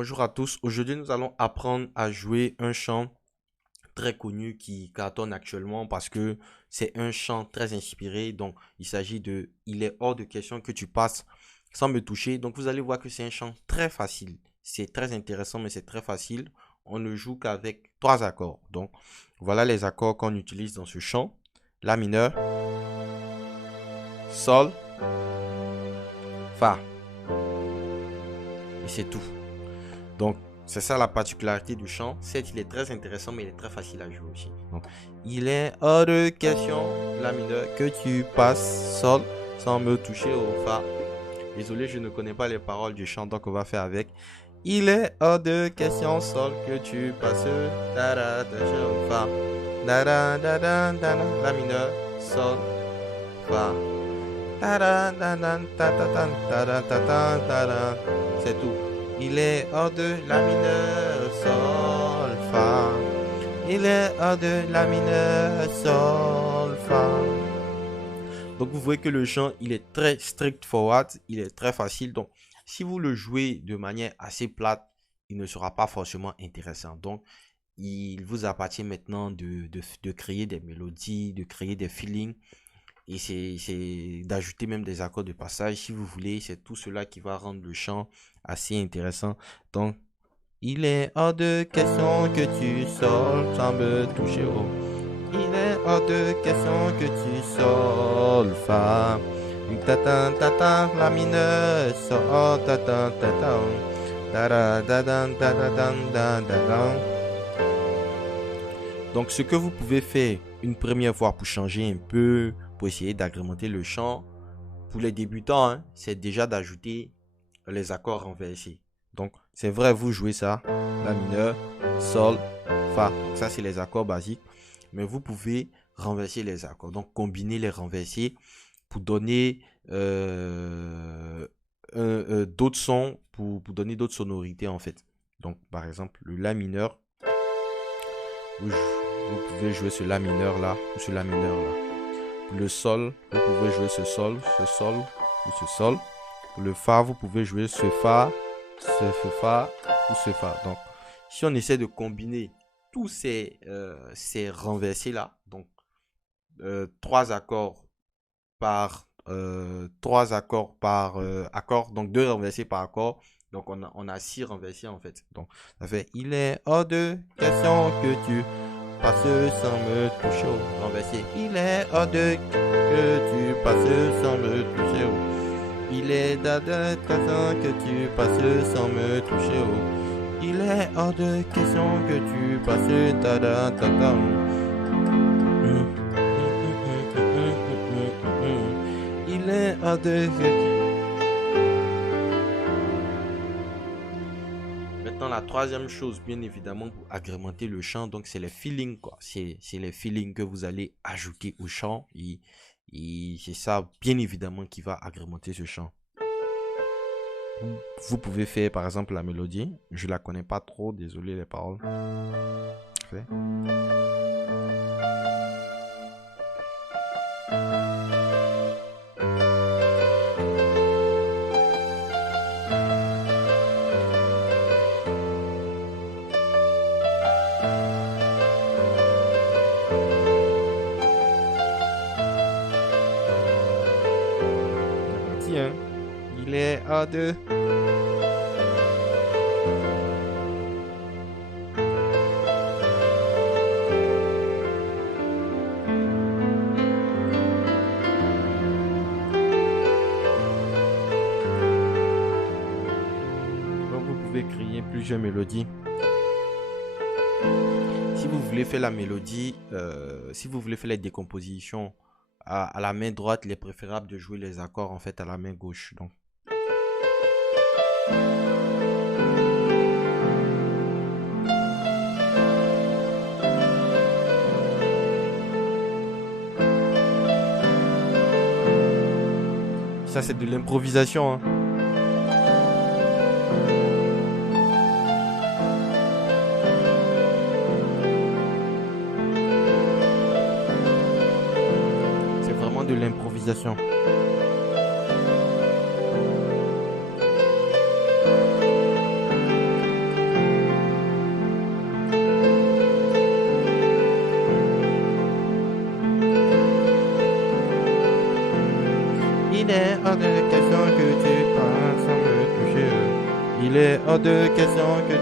Bonjour à tous. Aujourd'hui, nous allons apprendre à jouer un chant très connu qui cartonne actuellement parce que c'est un chant très inspiré. Donc, il s'agit de Il est hors de question que tu passes sans me toucher. Donc, vous allez voir que c'est un chant très facile. C'est très intéressant, mais c'est très facile. On ne joue qu'avec trois accords. Donc, voilà les accords qu'on utilise dans ce chant. La mineur, sol, fa. Et c'est tout. Donc, c'est ça la particularité du chant. Certes, il est très intéressant, mais il est très facile à jouer aussi. Donc, il est hors de question, la mineure, que tu passes sol sans me toucher au fa. Désolé, je ne connais pas les paroles du chant, donc on va faire avec. Il est hors de question, sol, que tu passes da da da au fa. Da da da da da la mineure, sol, fa. Da da da da da da da da da da da. C'est tout. Il est hors de la mineure, sol, fa. Il est hors de la mineure, sol, fa. Donc vous voyez que le chant, il est très straightforward, il est très facile. Donc si vous le jouez de manière assez plate, il ne sera pas forcément intéressant. Donc il vous appartient maintenant de créer des mélodies, de créer des feelings. Et c'est d'ajouter même des accords de passage si vous voulez. C'est tout cela qui va rendre le chant assez intéressant. Donc, il est hors de question que tu sol sans me toucher au. Il est hors de question que tu sol fa. Ta ta ta ta la mineure sol ta ta ta ta. Da da da da da da da da da. Donc, ce que vous pouvez faire une première fois pour changer un peu, pour essayer d'agrémenter le chant, pour les débutants, hein, c'est déjà d'ajouter les accords renversés. Donc, c'est vrai, vous jouez ça, la mineur, sol, fa. Donc, ça, c'est les accords basiques. Mais vous pouvez renverser les accords. Donc, combiner les renversés pour donner d'autres sons, pour donner d'autres sonorités, en fait. Donc, par exemple, le la mineur, vous pouvez jouer ce la mineur là ou ce la mineur là. Pour le sol, vous pouvez jouer ce sol ou ce sol. Pour le fa, vous pouvez jouer ce fa ou ce fa. Donc, si on essaie de combiner tous ces renversés là, donc trois accords par accord, donc deux renversés par accord. Donc on a six renversés en fait. Donc ça fait il est hors de question que tu passes sans me toucher au renversé. Il est hors de que tu passes sans me toucher au. Il est hors de question que tu passes sans me toucher au. Il est hors de question que tu passes ta da ta ta. Il est hors de. Maintenant, la troisième chose, bien évidemment, pour agrémenter le chant, donc c'est les feelings, quoi. C'est les feelings que vous allez ajouter au chant. Et c'est ça, bien évidemment, qui va agrémenter ce chant. Vous pouvez faire, par exemple, la mélodie. Je la connais pas trop, désolé les paroles. Fait. Tiens, il est à deux. Donc vous pouvez créer plusieurs mélodies. Si vous voulez faire la mélodie, si vous voulez faire les décompositions à la main droite, il est préférable de jouer les accords en fait à la main gauche. Donc, ça c'est de l'improvisation, hein. De l'improvisation. Il est hors de question que tu passes sans me toucher. Il est hors de question que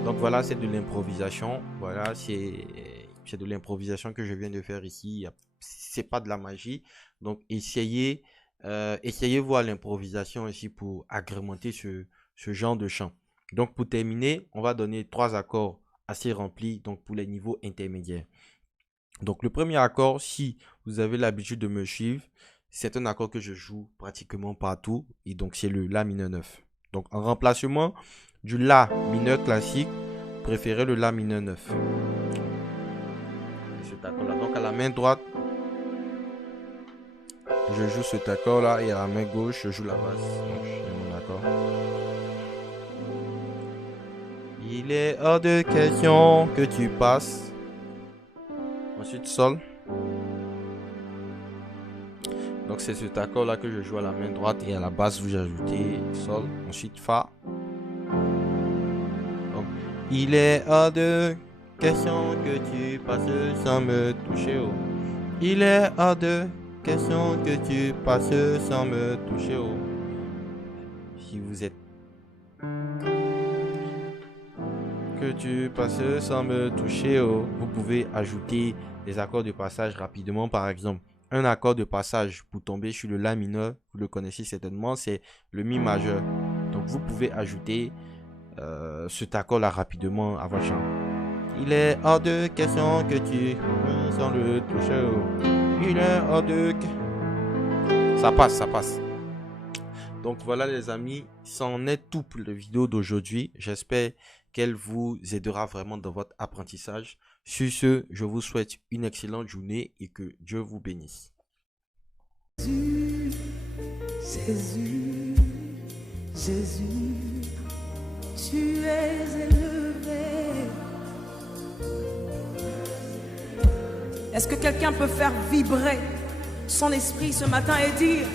tu... Donc voilà, c'est de l'improvisation. Voilà, c'est de l'improvisation que je viens de faire ici. C'est pas de la magie. Donc essayez voir l'improvisation aussi pour agrémenter ce genre de chant. Donc pour terminer, on va donner 3 accords assez remplis donc pour les niveaux intermédiaires. Donc le premier accord, si vous avez l'habitude de me suivre, c'est un accord que je joue pratiquement partout et donc c'est le La mineur 9. Donc en remplacement du La mineur classique, préférez le La mineur 9. Cet accord-là. Donc à la main droite, je joue cet accord-là et à la main gauche, je joue la basse. Donc c'est mon accord. Il est hors de question que tu passes. Ensuite Sol. Donc c'est cet accord là que je joue à la main droite et à la basse vous ajoutez Sol. Ensuite Fa. Donc il est hors de question que tu passes sans me toucher. Oh. Il est hors de question que tu passes sans me toucher. Oh. Si vous êtes que tu passes sans me toucher, oh. Vous pouvez ajouter des accords de passage rapidement. Par exemple, un accord de passage pour tomber sur le La mineur, vous le connaissez certainement, c'est le Mi majeur. Donc vous pouvez ajouter cet accord là rapidement à votre chant. Il est hors de question que tu sans le toucher. Oh. Il est hors de... Ça passe. Donc voilà les amis, c'en est tout pour la vidéo d'aujourd'hui. J'espère qu'elle vous aidera vraiment dans votre apprentissage. Sur ce, je vous souhaite une excellente journée et que Dieu vous bénisse. Jésus, tu es élevé. Est-ce que quelqu'un peut faire vibrer son esprit ce matin et dire